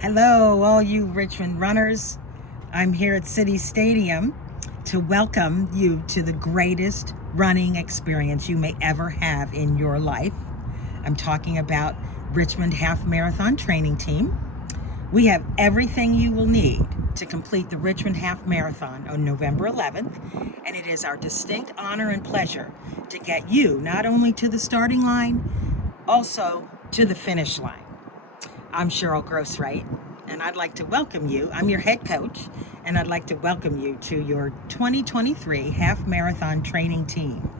Hello, all you Richmond runners. I'm here at City Stadium to welcome you to the greatest running experience you may ever have in your life. I'm talking about Richmond Half Marathon Training Team. We have everything you will need to complete the Richmond Half Marathon on November 11th, and it is our distinct honor and pleasure to get you not only to the starting line, also to the finish line. I'm Cheryl Grosswright, and I'd like to welcome you. I'm your head coach, and I'd like to welcome you to your 2023 Half Marathon Training Team.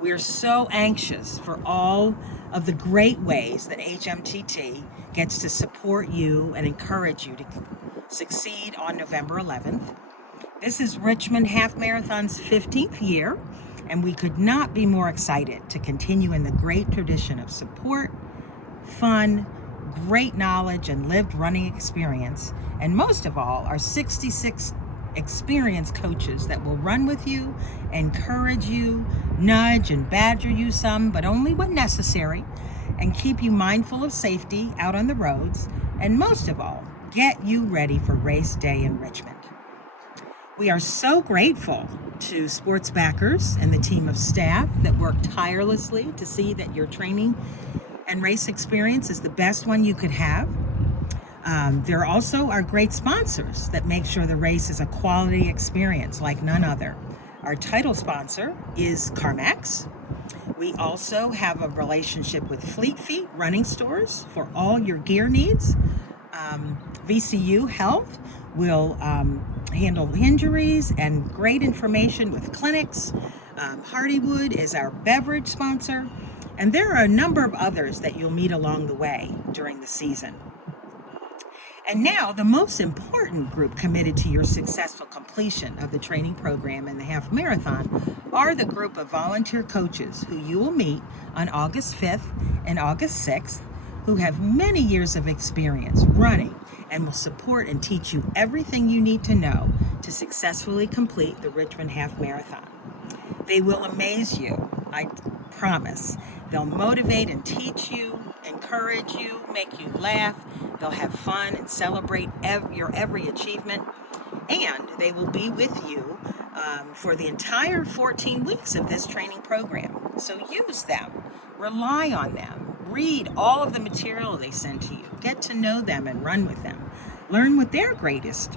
We're so anxious for all of the great ways that HMTT gets to support you and encourage you to succeed on November 11th. This is Richmond Half Marathon's 15th year, and we could not be more excited to continue in the great tradition of support, fun, great knowledge, and lived running experience, and most of all, our 66 experienced coaches that will run with you, encourage you, nudge and badger you some, but only when necessary, and keep you mindful of safety out on the roads, and most of all, get you ready for race day in Richmond. We are so grateful to sports backers and the team of staff that work tirelessly to see that your training and race experience is the best one you could have. There also are great sponsors that make sure the race is a quality experience like none other. Our title sponsor is CarMax. We also have a relationship with Fleet Feet running stores for all your gear needs. VCU Health will handle injuries and great information with clinics. Hardywood is our beverage sponsor. And there are a number of others that you'll meet along the way during the season. And now, the most important group committed to your successful completion of the training program and the half marathon are the group of volunteer coaches who you will meet on August 5th and August 6th, who have many years of experience running and will support and teach you everything you need to know to successfully complete the Richmond Half Marathon. They will amaze you, I promise. They'll motivate and teach you, encourage you, make you laugh. They'll have fun and celebrate your every achievement. And they will be with you for the entire 14 weeks of this training program. So use them, rely on them, read all of the material they send to you, get to know them and run with them. Learn what their greatest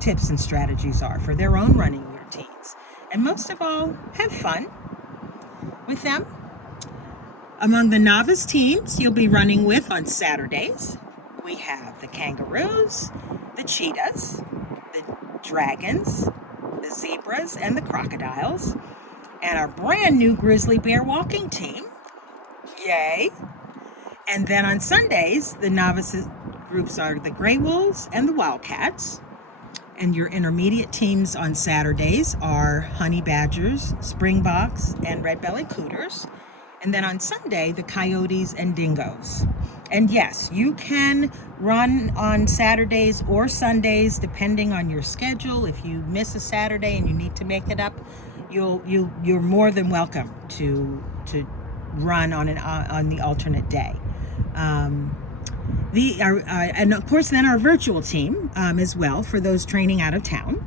tips and strategies are for their own running routines. And most of all, have fun with them. Among the novice teams you'll be running with on Saturdays, we have the kangaroos, the cheetahs, the dragons, the zebras, and the crocodiles, and our brand new grizzly bear walking team. Yay! And then on Sundays, the novice groups are the gray wolves and the wildcats. And your intermediate teams on Saturdays are honey badgers, springboks, and red-bellied cooters. And then on Sunday, the coyotes and dingoes. And yes, you can run on Saturdays or Sundays, depending on your schedule. If you miss a Saturday and you need to make it up, you're more than welcome to run on the alternate day. And of course, then our virtual team as well for those training out of town.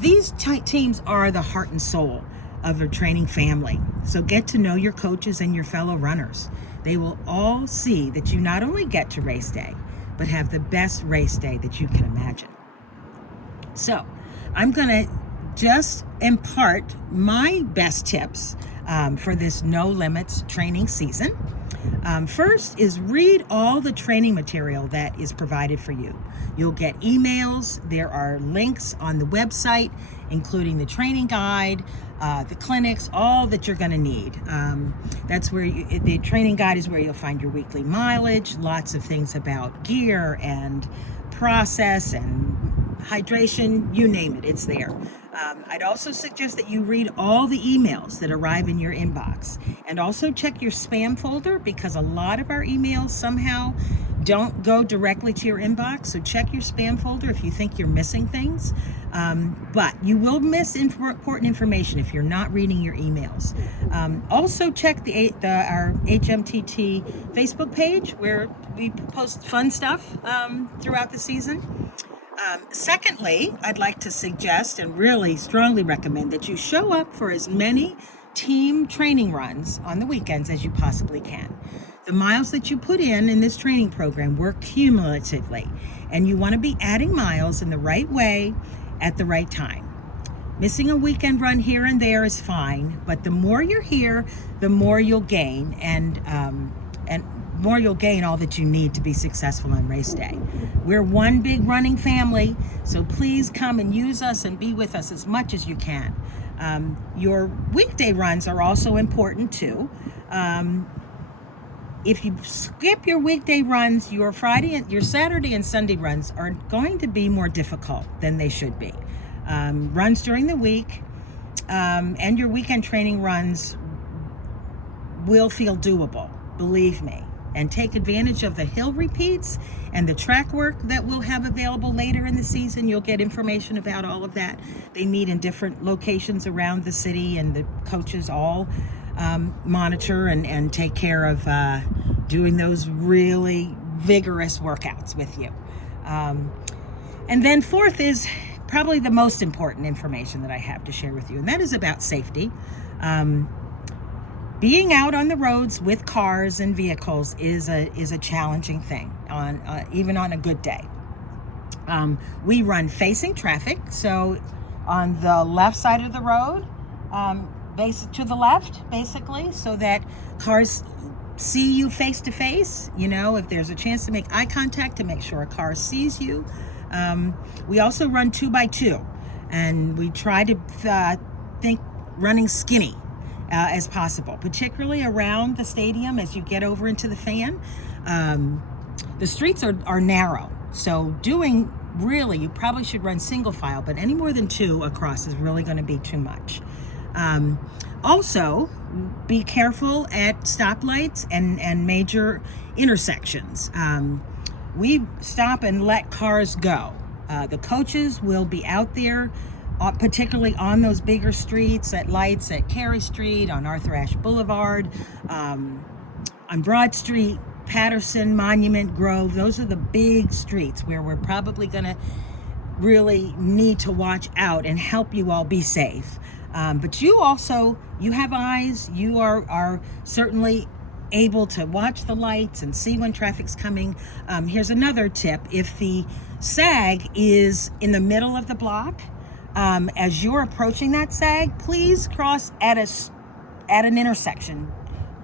These teams are the heart and soul of a training family. So get to know your coaches and your fellow runners. They will all see that you not only get to race day, but have the best race day that you can imagine. So I'm going to just impart my best tips for this No Limits training season. First is read all the training material that is provided for you. You'll get emails. There are links on the website, including the training guide, the clinics, all that you're going to need. That's where the training guide is where you'll find your weekly mileage, lots of things about gear and process and hydration, you name it, it's there. I'd also suggest that you read all the emails that arrive in your inbox, and also check your spam folder, because a lot of our emails somehow don't go directly to your inbox. So check your spam folder if you think you're missing things. But you will miss important information if you're not reading your emails. Also check our HMTT Facebook page where we post fun stuff throughout the season. Secondly, I'd like to suggest and really strongly recommend that you show up for as many team training runs on the weekends as you possibly can. The miles that you put in this training program work cumulatively, and you want to be adding miles in the right way at the right time. Missing a weekend run here and there is fine, but the more you're here, the more you'll gain, and more you'll gain all that you need to be successful on race day. We're one big running family, so please come and use us and be with us as much as you can. Your weekday runs are also important too. If you skip your weekday runs, your Saturday and Sunday runs are going to be more difficult than they should be. Runs during the week and your weekend training runs will feel doable, believe me. And take advantage of the hill repeats and the track work that we'll have available later in the season. You'll get information about all of that. They meet in different locations around the city, and the coaches all monitor and take care of doing those really vigorous workouts with you. And then fourth is probably the most important information that I have to share with you, and that is about safety. Being out on the roads with cars and vehicles is a challenging thing even on a good day. We run facing traffic, so on the left side of the road, to the left, basically, so that cars see you face to face. If there's a chance to make eye contact, to make sure a car sees you. We also run 2x2, and we try to think running skinny as possible, particularly around the stadium as you get over into the fan. The streets are narrow, so you probably should run single file, but any more than two across is really going to be too much. Also, be careful at stoplights and major intersections. We stop and let cars go. The coaches will be out there, particularly on those bigger streets, at lights at Carey Street, on Arthur Ashe Boulevard, on Broad Street, Patterson, Monument, Grove. Those are the big streets where we're probably going to really need to watch out and help you all be safe. But you have eyes. You are certainly able to watch the lights and see when traffic's coming. Here's another tip. If the SAG is in the middle of the block, as you're approaching that SAG, please cross at an intersection.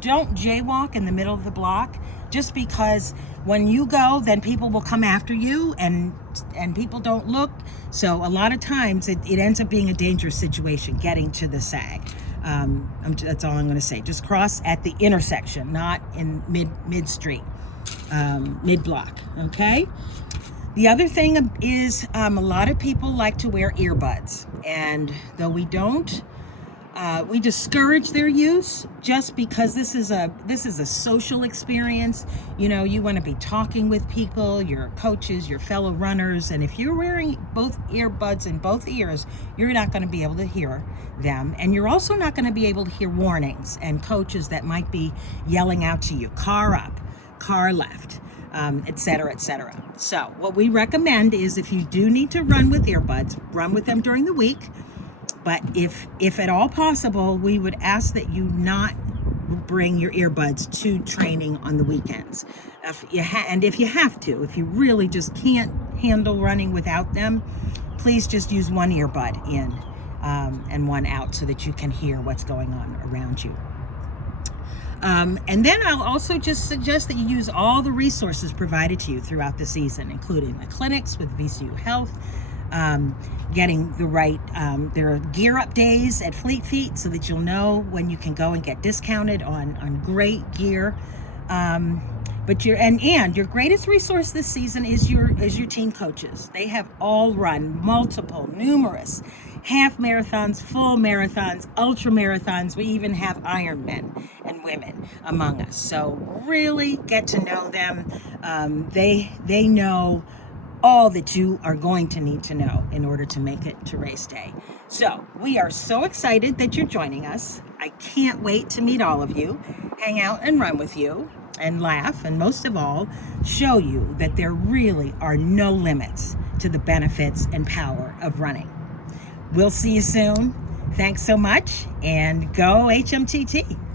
Don't jaywalk in the middle of the block, just because when you go, then people will come after you, and people don't look. So a lot of times it ends up being a dangerous situation getting to the SAG. That's all I'm going to say. Just cross at the intersection, not in mid-street, mid-block, okay? The other thing is a lot of people like to wear earbuds, and though we don't, we discourage their use just because this is a social experience. You want to be talking with people, your coaches, your fellow runners, and if you're wearing both earbuds in both ears, you're not going to be able to hear them, and you're also not going to be able to hear warnings and coaches that might be yelling out to you, car up, car left, etc., etc. So what we recommend is, if you do need to run with earbuds, run with them during the week. But if at all possible, we would ask that you not bring your earbuds to training on the weekends. If you have to, if you really just can't handle running without them, please just use one earbud in and one out so that you can hear what's going on around you. And then I'll also just suggest that you use all the resources provided to you throughout the season, including the clinics with VCU Health, getting the right, there are gear up days at Fleet Feet so that you'll know when you can go and get discounted on great gear. But your greatest resource this season is your team coaches. They have all run numerous half marathons, full marathons, ultra marathons. We even have Ironmen and women among us. So really get to know them. They know all that you are going to need to know in order to make it to race day. So we are so excited that you're joining us. I can't wait to meet all of you, hang out and run with you, and laugh, and most of all, show you that there really are no limits to the benefits and power of running. We'll see you soon. Thanks so much, and go HMTT.